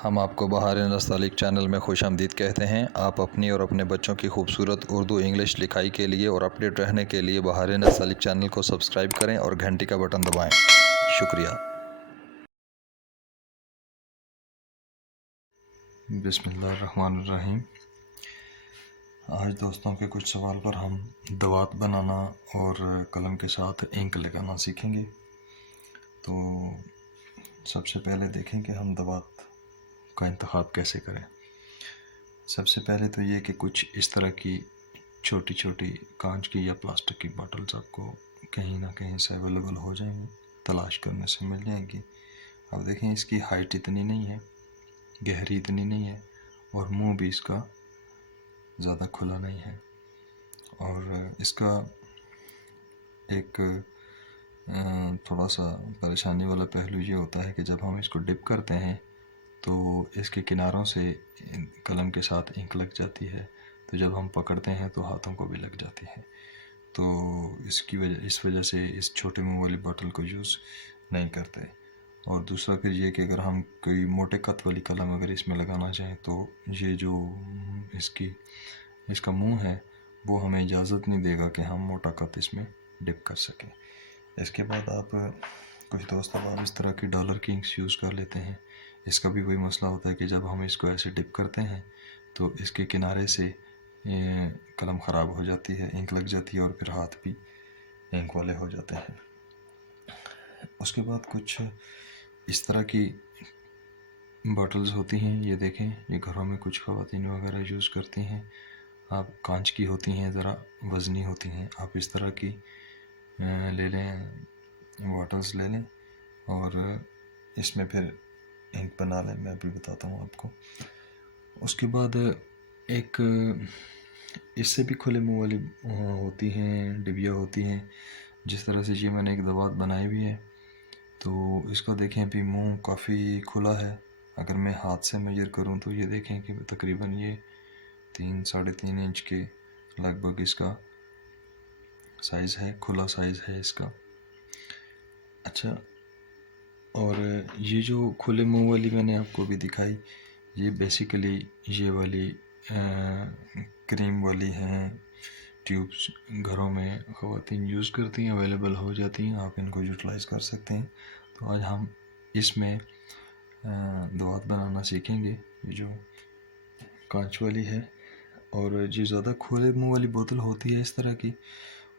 हम आपको बहार नस्तालिक चैनल में खुशामदीद कहते हैं। आप अपनी और अपने बच्चों की खूबसूरत उर्दू इंग्लिश लिखाई के लिए और अपडेट रहने के लिए बहार नस्तालिक चैनल को सब्सक्राइब करें और घंटी का बटन दबाएं। शुक्रिया। बिस्मिल्लाहिर्रहमानिर्रहीम। आज दोस्तों के कुछ सवाल पर हम दवात बनाना और कलम के साथ इंक लगाना सीखेंगे। तो सबसे पहले देखें कि हम दवात का इंतखाब कैसे करें। सबसे पहले तो ये कि कुछ इस तरह की छोटी छोटी कांच की या प्लास्टिक की बॉटल्स आपको कहीं ना कहीं से अवेलेबल हो जाएंगी, तलाश करने से मिल जाएंगी। अब देखें, इसकी हाइट इतनी नहीं है, गहरी इतनी नहीं है और मुंह भी इसका ज़्यादा खुला नहीं है। और इसका एक थोड़ा सा परेशानी वाला पहलू ये होता है कि जब हम इसको डिप करते हैं तो इसके किनारों से कलम के साथ इंक लग जाती है, तो जब हम पकड़ते हैं तो हाथों को भी लग जाती है। तो इस वजह से इस छोटे मुंह वाली बोतल को यूज़ नहीं करते। और दूसरा फिर ये कि अगर हम कोई मोटे कत वाली कलम अगर इसमें लगाना चाहें तो ये जो इसका मुंह है वो हमें इजाज़त नहीं देगा कि हम मोटा कत इसमें डिप कर सकें। इसके बाद कुछ दोस्त अब इस तरह की डॉलर की इंक्स यूज़ कर लेते हैं। इसका भी वही मसला होता है कि जब हम इसको ऐसे डिप करते हैं तो इसके किनारे से कलम ख़राब हो जाती है, इंक लग जाती है और फिर हाथ भी इंक वाले हो जाते हैं। उसके बाद कुछ इस तरह की बॉटल्स होती हैं, ये देखें, ये घरों में कुछ ख़वातीन वगैरह यूज़ करती हैं। आप कांच की होती हैं, ज़रा वज़नी होती हैं। आप इस तरह की ले लें, बॉटल्स ले लें और इसमें फिर इंक बना लें। मैं अभी बताता हूँ आपको। उसके बाद एक इससे भी खुले मुंह वाली होती हैं, डिबिया होती हैं। जिस तरह से ये मैंने एक दवात बनाई हुई है तो इसका देखें अभी मुंह काफ़ी खुला है। अगर मैं हाथ से मेजर करूँ तो ये देखें कि तकरीबन ये 3-3.5 इंच के लगभग इसका साइज़ है, खुला साइज़ है इसका। अच्छा, और ये जो खुले मुंह वाली मैंने आपको भी दिखाई, ये बेसिकली ये वाली क्रीम वाली हैं ट्यूब्स, घरों में ख़वातीन यूज़ करती हैं, अवेलेबल हो जाती हैं, आप इनको यूटिलाइज़ कर सकते हैं। तो आज हम इसमें दवात बनाना सीखेंगे। ये जो कांच वाली है और जो ज़्यादा खुले मुंह वाली बोतल होती है इस तरह की,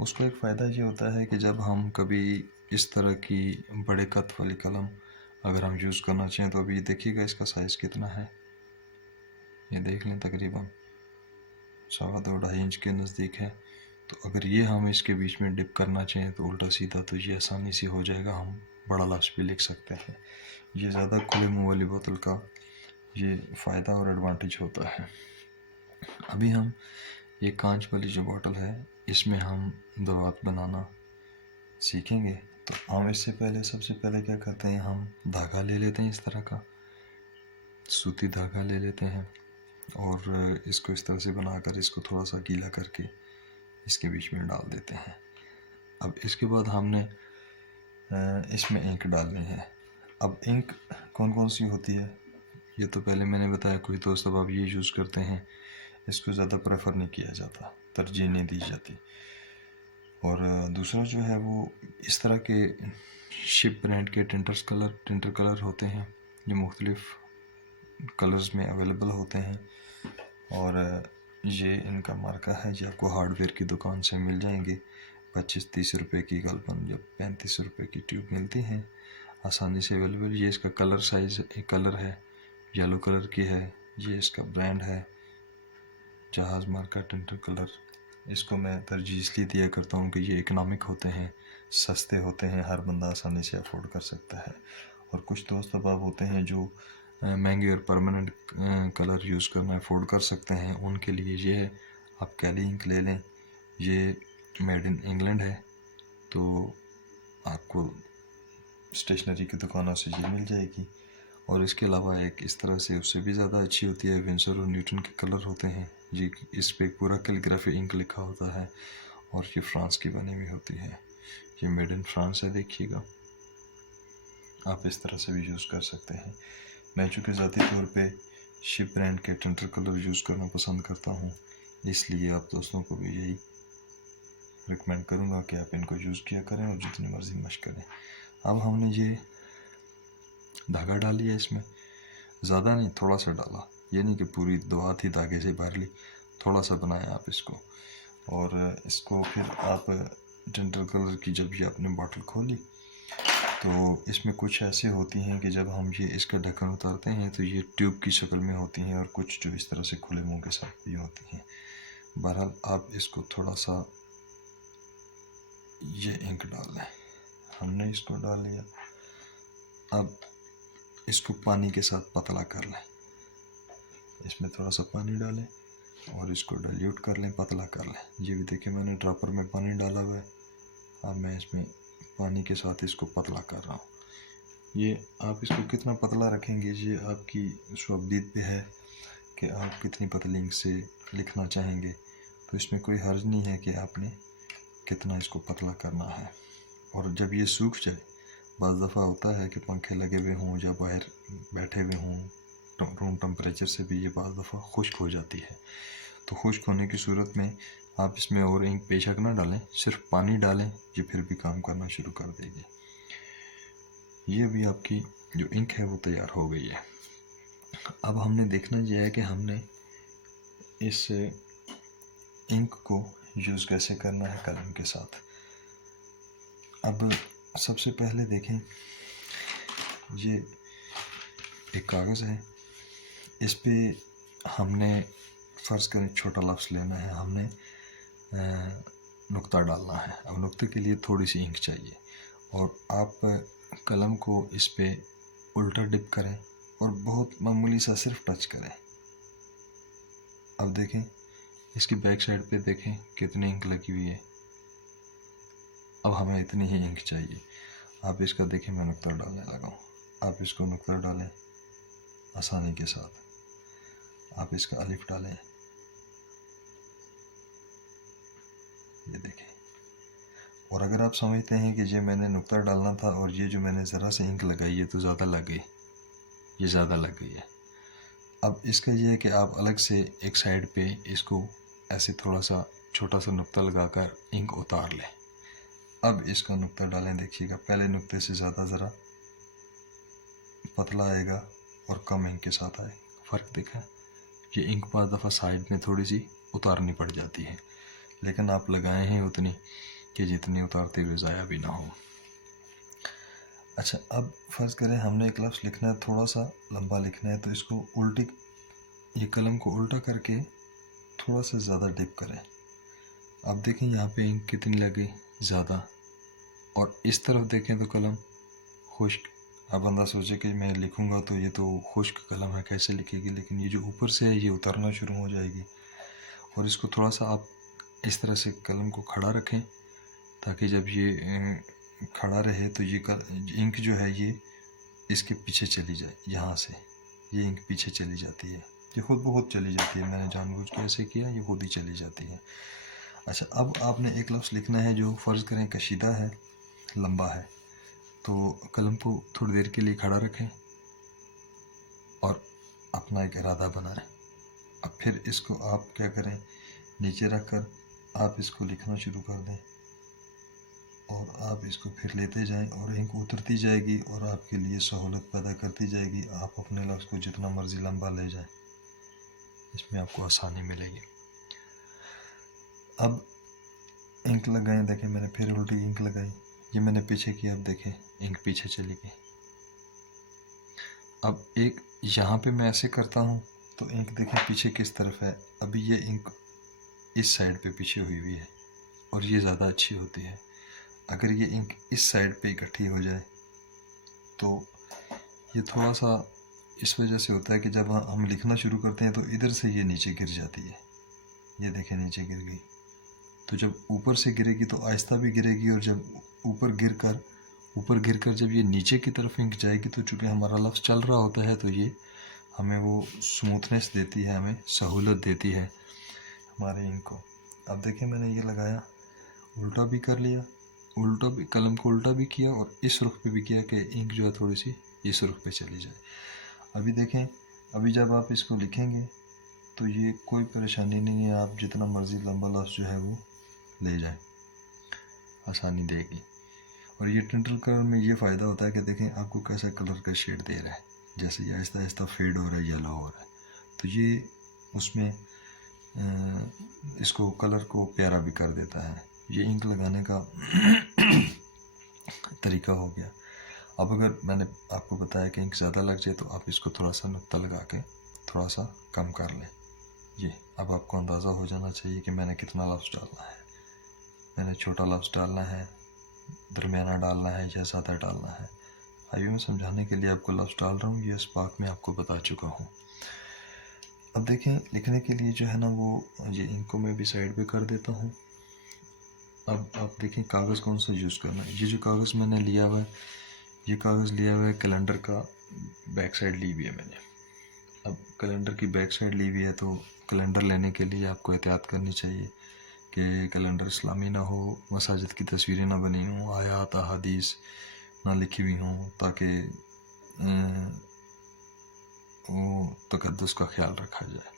उसका एक फ़ायदा ये होता है कि जब हम कभी इस तरह की बड़े कत वाली कलम अगर हम यूज़ करना चाहें तो अभी देखिएगा इसका साइज़ कितना है, ये देख लें, तकरीबन 2.25 इंच के नज़दीक है। तो अगर ये हम इसके बीच में डिप करना चाहें तो उल्टा सीधा तो ये आसानी से हो जाएगा, हम बड़ा लफ्ज़ भी लिख सकते हैं। ये ज़्यादा खुले मुँह वाली बोतल का ये फ़ायदा और एडवांटेज होता है। अभी हम ये कांच वाली जो बोतल है इसमें हम दवात बनाना सीखेंगे। तो हम इससे पहले सबसे पहले क्या करते हैं, हम धागा ले लेते हैं, इस तरह का सूती धागा ले लेते हैं और इसको इस तरह से बनाकर इसको थोड़ा सा गीला करके इसके बीच में डाल देते हैं। अब इसके बाद हमने इसमें इंक डालनी है। अब इंक कौन कौन सी होती है ये तो पहले मैंने बताया। कुछ दोस्त अब ये यूज़ करते हैं, इसको ज़्यादा प्रेफर नहीं किया जाता, तरजीह नहीं दी जाती। और दूसरा जो है वो इस तरह के शिप ब्रांड के टिंटर कलर होते हैं जो मुख्तलिफ़ कलर्स में अवेलेबल होते हैं और ये इनका मार्का है, ये आपको हार्डवेयर की दुकान से मिल जाएंगे। 25-30 रुपये की गलपन जब 35 रुपये की ट्यूब मिलती हैं, आसानी से अवेलेबल। ये इसका कलर साइज़ कलर है, येलो कलर की है। ये इसका ब्रांड है जहाज़ मार्का टिंटर कलर। इसको मैं तरजीह इसलिए दिया करता हूँ कि ये इकनॉमिक होते हैं, सस्ते होते हैं, हर बंदा आसानी से अफोर्ड कर सकता है। और कुछ दोस्त अब होते हैं जो महंगे और परमानेंट कलर यूज़ करना अफोर्ड कर सकते हैं, उनके लिए ये है, आप कैली इंक ले लें। ये मेड इन इंग्लैंड है, तो आपको स्टेशनरी की दुकानों से ये मिल जाएगी। और इसके अलावा एक इस तरह से उससे भी ज़्यादा अच्छी होती है, विंसर और न्यूटन के कलर होते हैं। ये इस पर पूरा कैलीग्राफी इंक लिखा होता है और ये फ्रांस की बनी हुई होती है। ये मेड इन फ्रांस है, देखिएगा। आप इस तरह से भी यूज़ कर सकते हैं। मैं चूँकि ज़ाती तौर पे शिप ब्रांड के टिंटर कलर यूज़ करना पसंद करता हूँ, इसलिए आप दोस्तों को भी यही रिकमेंड करूँगा कि आप इनको यूज़ किया करें और जितनी मर्ज़ी मशक करें। अब हमने ये धागा डाल लिया इसमें, ज़्यादा नहीं, थोड़ा सा डाला, ये नहीं कि पूरी 2 हाथ ही धागे से भर ली, थोड़ा सा बनाया आप इसको। और इसको फिर आप टिंटर कलर की जब ये आपने बॉटल खोली तो इसमें कुछ ऐसे होती हैं कि जब हम ये इसका ढक्कन उतारते हैं तो ये ट्यूब की शक्ल में होती हैं और कुछ जो इस तरह से खुले मुंह के साथ भी होती हैं। बहरहाल आप इसको थोड़ा सा ये इंक डाल लें, हमने इसको डाल लिया। अब इसको पानी के साथ पतला कर लें, इसमें थोड़ा सा पानी डालें और इसको डाइल्यूट कर लें, पतला कर लें। ये भी देखिए मैंने ड्रॉपर में पानी डाला हुआ है, अब मैं इसमें पानी के साथ इसको पतला कर रहा हूँ। ये आप इसको कितना पतला रखेंगे ये आपकी स्वबदीद पे है कि आप कितनी पतली इंक से लिखना चाहेंगे, तो इसमें कोई हर्ज नहीं है कि आपने कितना इसको पतला करना है। और जब ये सूख जाए, बाज़ दफ़ा होता है कि पंखे लगे हुए हों या बाहर बैठे हुए हों, रूम टेम्परेचर से भी ये बाज़ दफ़ा खुश्क हो जाती है। तो खुश्क होने की सूरत में आप इसमें और इंक बेशक ना डालें, सिर्फ पानी डालें, ये फिर भी काम करना शुरू कर देगी। ये भी आपकी जो इंक है वो तैयार हो गई है। अब हमने देखना यह है कि हमने इस इंक को यूज़ कैसे करना है कलम के साथ। अब सबसे पहले देखें, ये एक कागज़ है, इस पे हमने फ़र्ज़ करें छोटा लफ्ज़ लेना है, हमने नुक्ता डालना है। अब नुक्ते के लिए थोड़ी सी इंक चाहिए और आप कलम को इस पे उल्टा डिप करें और बहुत मामूली सा सिर्फ टच करें। अब देखें इसकी बैक साइड पे देखें कितनी इंक लगी हुई है। अब हमें इतनी ही इंक चाहिए। आप इसका देखें मैं नुक्ता डालने लगा हूँ, आप इसको नुक्ता डालें आसानी के साथ, आप इसका अलिफ डालें, ये देखें। और अगर आप समझते हैं कि ये मैंने नुक्ता डालना था और ये जो मैंने ज़रा सी इंक लगाई है तो ज़्यादा लग गई, ये ज़्यादा लग गई है, अब इसका ये है कि आप अलग से एक साइड पे इसको ऐसे थोड़ा सा छोटा सा नुक्ता लगाकर इंक उतार लें। अब इसका नुक्ता डालें, देखिएगा पहले नुक्ते से ज़्यादा ज़रा पतला आएगा और कम इंक के साथ आए, फ़र्क देखा। ये इंक बाद दफ़ा साइड में थोड़ी सी उतारनी पड़ जाती है, लेकिन आप लगाए हैं उतनी कि जितनी उतारते हुए ज़ाया भी ना हो। अच्छा, अब फ़र्ज़ करें हमने एक लफ्ज़ लिखना है, थोड़ा सा लंबा लिखना है, तो इसको उल्टी, ये कलम को उल्टा करके थोड़ा सा ज़्यादा डिप करें। अब देखें यहाँ पे इंक कितनी लगी, ज़्यादा, और इस तरफ देखें तो कलम खुश्क। अब बंदा सोचे कि मैं लिखूँगा तो ये तो खुश्क कलम है, कैसे लिखेगी, लेकिन ये जो ऊपर से है ये उतरना शुरू हो जाएगी। और इसको थोड़ा सा आप इस तरह से कलम को खड़ा रखें ताकि जब ये खड़ा रहे तो ये इंक जो है ये इसके पीछे चली जाए, यहाँ से ये इंक पीछे चली जाती है, ये खुद ब खुद चली जाती है, मैंने जानबूझ के ऐसे किया, ये खुद ही चली जाती है। अच्छा, अब आपने एक लफ्ज़ लिखना है जो फ़र्ज़ करें कशीदा है, लंबा है, तो कलम को थोड़ी देर के लिए खड़ा रखें और अपना एक इरादा बनाएं। अब फिर इसको आप क्या करें, नीचे रख कर आप इसको लिखना शुरू कर दें और आप इसको फिर लेते जाएं और इंक उतरती जाएगी और आपके लिए सहूलत पैदा करती जाएगी। आप अपने लफ्ज़ को जितना मर्ज़ी लंबा ले जाएं, इसमें आपको आसानी मिलेगी। अब इंक लगाएं, देखें मैंने फिर उल्टी इंक लगाई, ये मैंने पीछे किया, अब देखें इंक पीछे चली गई। अब एक यहाँ पे मैं ऐसे करता हूँ तो इंक देखें पीछे किस तरफ है, अभी ये इंक इस साइड पे पीछे हुई हुई है और ये ज़्यादा अच्छी होती है। अगर ये इंक इस साइड पे इकट्ठी हो जाए तो ये थोड़ा सा इस वजह से होता है कि जब हम लिखना शुरू करते हैं तो इधर से ये नीचे गिर जाती है, ये देखें नीचे गिर गई। तो जब ऊपर से गिरेगी तो आहिस्ता भी गिरेगी और जब ऊपर गिर कर जब ये नीचे की तरफ इंक जाएगी तो चूँकि हमारा लफ्ज़ चल रहा होता है तो ये हमें वो स्मूथनेस देती है, हमें सहूलत देती है हमारे इंक को। अब देखें मैंने ये लगाया, उल्टा भी कर लिया, उल्टा भी, कलम को उल्टा भी किया और इस रुख पे भी किया कि इंक जो है थोड़ी सी इस रुख पे चली जाए। अभी देखें, अभी जब आप इसको लिखेंगे तो ये कोई परेशानी नहीं है, आप जितना मर्ज़ी लंबा लफ्ज़ जो है वो ले जाएं, आसानी देगी। और ये टिंटल कलर में ये फ़ायदा होता है कि देखें आपको कैसा कलर का शेड दे रहा है, जैसे ये आहिस्ता आहिस्ता फेड हो रहा है, येलो हो रहा है, तो ये उसमें इसको कलर को प्यारा भी कर देता है। ये इंक लगाने का तरीका हो गया। अब अगर मैंने आपको बताया कि इंक ज़्यादा लग जाए तो आप इसको थोड़ा सा नुक्ता लगा के थोड़ा सा कम कर लें। ये अब आपको अंदाज़ा हो जाना चाहिए कि मैंने कितना लफ्ज़ डालना है। मैंने छोटा लफ्ज़ डालना है, दरमियाना डालना है या ज़्यादा डालना है। अभी मैं समझाने के लिए आपको लफ्ज़ डाल रहा हूँ, ये इस पाक में आपको बता चुका हूँ। अब देखें, लिखने के लिए जो है ना वो ये इंको में भी साइड पे कर देता हूँ। अब आप देखें कागज़ कौन सा यूज़ करना है। ये जो कागज़ मैंने लिया हुआ है, ये कागज़ लिया हुआ है कैलेंडर का, बैक साइड ली हुई है मैंने। अब कैलेंडर की बैक साइड ली हुई है तो कैलेंडर लेने के लिए आपको एहतियात करनी चाहिए कि कैलेंडर इस्लामी ना हो, मसाजिद की तस्वीरें ना बनी हों, आयात अहादीस ना लिखी हुई हों, ताकि वो तकद्दुस का ख्याल रखा जाए।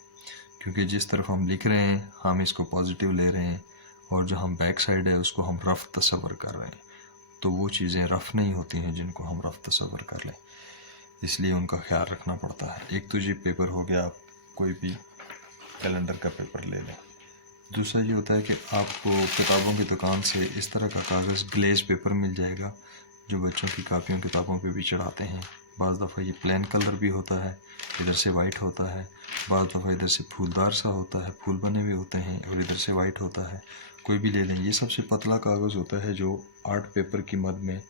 क्योंकि जिस तरफ हम लिख रहे हैं हम इसको पॉजिटिव ले रहे हैं, और जो हम बैक साइड है उसको हम रफ़ तस्वर कर रहे हैं, तो वो चीज़ें रफ़ नहीं होती हैं जिनको हम रफ़ तस्वर कर लें, इसलिए उनका ख्याल रखना पड़ता है। एक तो ये पेपर हो गया, आप कोई भी कैलेंडर का पेपर ले लें। दूसरा ये होता है कि आपको किताबों की दुकान से इस तरह का कागज़ ग्लेज पेपर मिल जाएगा जो बच्चों की कापियों किताबों पे भी चढ़ाते हैं। बाज़ दफ़ा ये प्लेन कलर भी होता है, इधर से वाइट होता है, बाज़ दफ़ा इधर से फूलदार सा होता है, फूल बने हुए होते हैं, और इधर से वाइट होता है। कोई भी ले लें, ये सबसे पतला कागज़ होता है जो आर्ट पेपर की मद में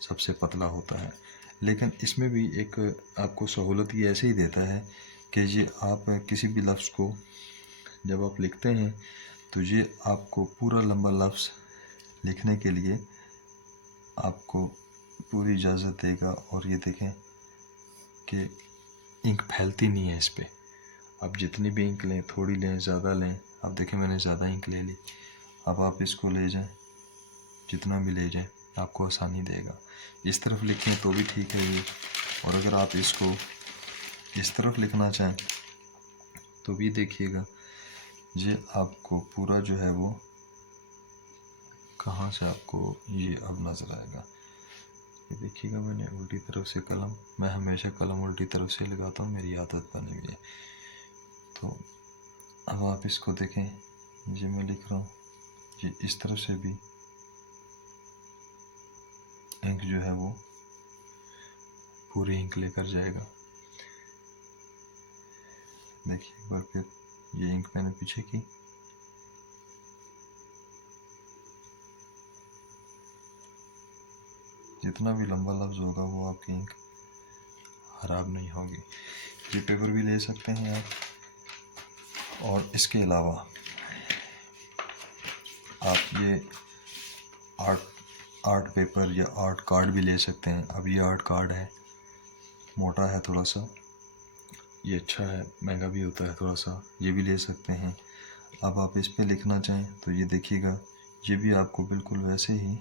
सबसे पतला होता है। लेकिन इसमें भी एक आपको सहूलत ये ऐसे ही देता है कि ये आप किसी भी लफ्ज़ को जब आप लिखते हैं तो ये आपको पूरा लंबा लफ्ज़ लिखने के लिए आपको पूरी इजाज़त देगा। और ये देखें कि इंक फैलती नहीं है इस पर। आप जितनी भी इंक लें, थोड़ी लें, ज़्यादा लें, आप देखें मैंने ज़्यादा इंक ले ली। अब आप इसको ले जाएं, जितना भी ले जाएं आपको आसानी देगा। इस तरफ लिखें तो भी ठीक है ये, और अगर आप इसको इस तरफ लिखना चाहें तो भी देखिएगा ये आपको पूरा जो है वो कहाँ से आपको ये अब नज़र आएगा। ये देखिएगा मैंने उल्टी तरफ से कलम, मैं हमेशा कलम उल्टी तरफ से लगाता हूँ, मेरी आदत बनी हुई है। तो अब आप इसको देखें, ये मैं लिख रहा हूँ, ये इस तरफ से भी इंक जो है वो पूरी इंक लेकर जाएगा। देखिए एक बार फिर ये इंक मैंने पीछे की, जितना भी लंबा लफ्ज़ होगा वो आपकी इंक खराब नहीं होगी। ये पेपर भी ले सकते हैं आप, और इसके अलावा आप ये आर्ट पेपर या आर्ट कार्ड भी ले सकते हैं। अब ये आर्ट कार्ड है, मोटा है थोड़ा सा, ये अच्छा है, महंगा भी होता है थोड़ा सा, ये भी ले सकते हैं। अब आप इस पे लिखना चाहें तो ये देखिएगा, ये भी आपको बिल्कुल वैसे ही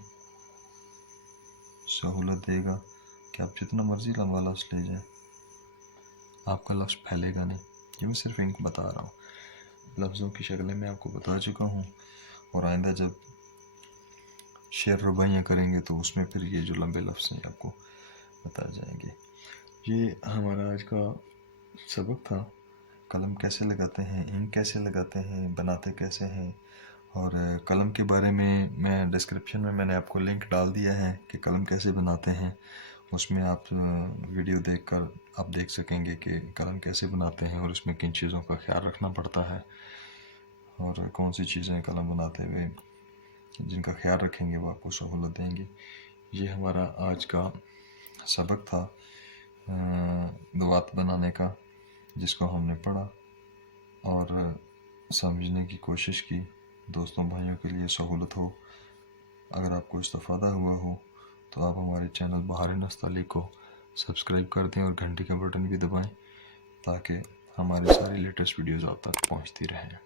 सहूलत देगा कि आप जितना मर्ज़ी लंबा लफ्ज़ ले जाएं, आपका लफ्ज़ फैलेगा नहीं। ये मैं सिर्फ इंक बता रहा हूँ, लफ्ज़ों की शक्लें मैं आपको बता चुका हूँ, और आइंदा जब शेर रुबाइयाँ करेंगे तो उसमें फिर ये जो लंबे लफ्ज़ हैं आपको बताए जाएंगे। ये हमारा आज का सबक था, कलम कैसे लगाते हैं, इंक कैसे लगाते हैं, बनाते कैसे हैं। और कलम के बारे में मैं डिस्क्रिप्शन में मैंने आपको लिंक डाल दिया है कि कलम कैसे बनाते हैं, उसमें आप वीडियो देखकर आप देख सकेंगे कि कलम कैसे बनाते हैं और उसमें किन चीज़ों का ख्याल रखना पड़ता है, और कौन सी चीज़ें कलम बनाते हुए जिनका ख्याल रखेंगे वो आपको सहूलत देंगे। ये हमारा आज का सबक था दुआत बनाने का, जिसको हमने पढ़ा और समझने की कोशिश की, दोस्तों भाइयों के लिए सहूलत हो। अगर आपको इस्तेफ़ादा हुआ हो तो आप हमारे चैनल बहार नस्ताली को सब्सक्राइब कर दें और घंटी का बटन भी दबाएं, ताकि हमारी सारी लेटेस्ट वीडियोज़ आप तक पहुंचती रहें।